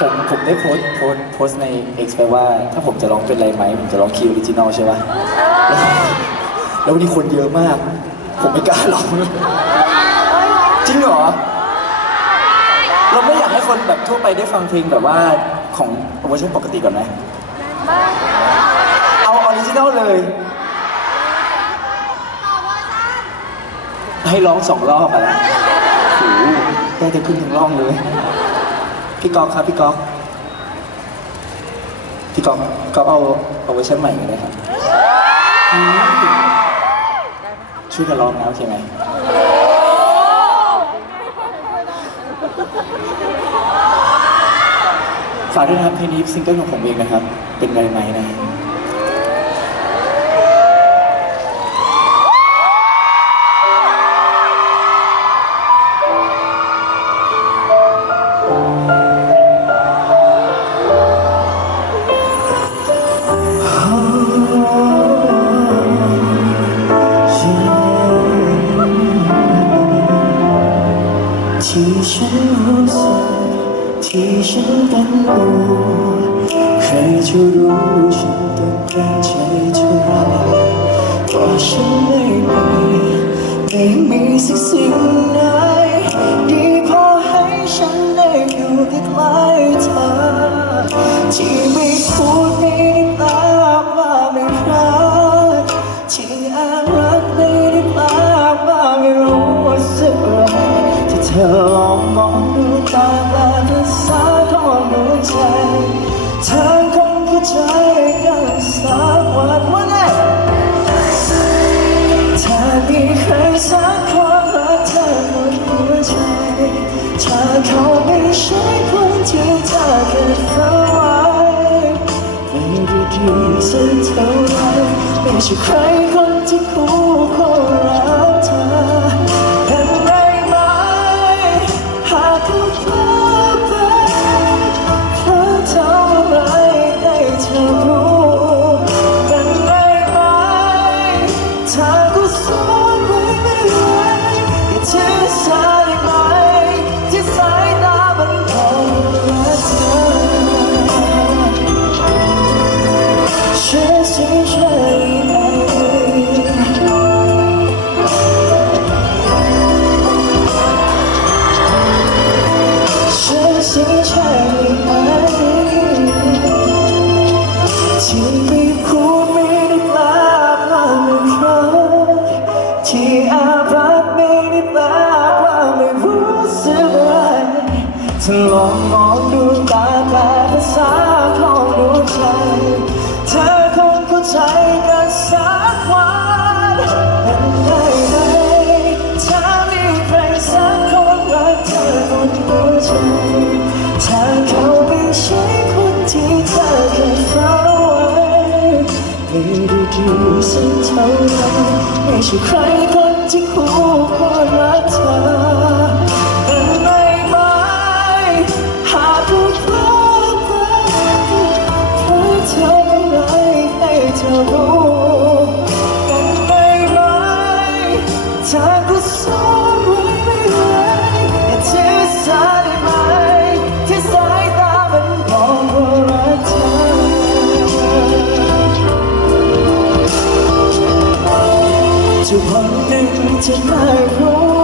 ผมผมได้โพสต์โพสต์โพสต์ใน X ไปว่า ถ้าผมจะร้องเป็นไรไหมผมจะร้องคีย์ออริจินอลใช่ปะแล้วแล้ววันนี้คนเยอะมาก ผมไม่กล้าร้อง จริงเหรอ เราไม่อยากให้คนแบบทั่วไปได้ฟังเพลงแบบว่าของเวอร์ชันปกติก่อนไหมเอาออริจินอลเลย ให้ร้องสองรอบอะนะโอ้โหได้จะขึ้นถึงร่องเลย พี่ก๊อกครับพี่ก๊อกพี่ก๊อกก็เอาเอาเวอร์ชันใหม่ก็ได้ครับช่วยกันร้องนะโอเคไหมฝากด้วยนะครับเพลงนี้ซิงเกิลของผมเองนะครับ เป็นไรไหมนะ ฉันรู้สึกที่ฉันเป็นอยู่ใครจะรู้ฉันต้องการใจเท่าไรเพราะฉันไม่มีไม่มีสักสิ่งไหนดีพอให้ฉันได้อยู่ใกล้ๆเธอที่ไม่พูดไดูตาและภาษาของหัวใจเธอคงเข้าใจกันสักวันว่าไงถ้ามีใครสักคนรักเธอหมดหัวใจถ้าเขาไม่ใช่คนที่เธอเกิดฝันไว้ไม่ได้ดีสักเท่าไรไม่ใช่ใครคนที่คู่ควรรักเธอ ถ้าลองมองดูตาแปลภาษาของดวใจ เธอคงเข้าใจกันสักวันเป็นได้ไหมถ้ามีใครสักคนรักเธอหมดหัวใจถ้าเขาไม่ใช่คนที่เธอเคยฝันไว้ไม่ได้ดีสักเท่าไหรไม่ใช่ใครคนที่คู่ควร รู้เป็นไงไหมถ้ากูสอนไว้ไม่ไหวอย่าถือสาได้ไหมที่สายตามันบอกว่ารักเธอจะวันหนึ่งจะได้รู้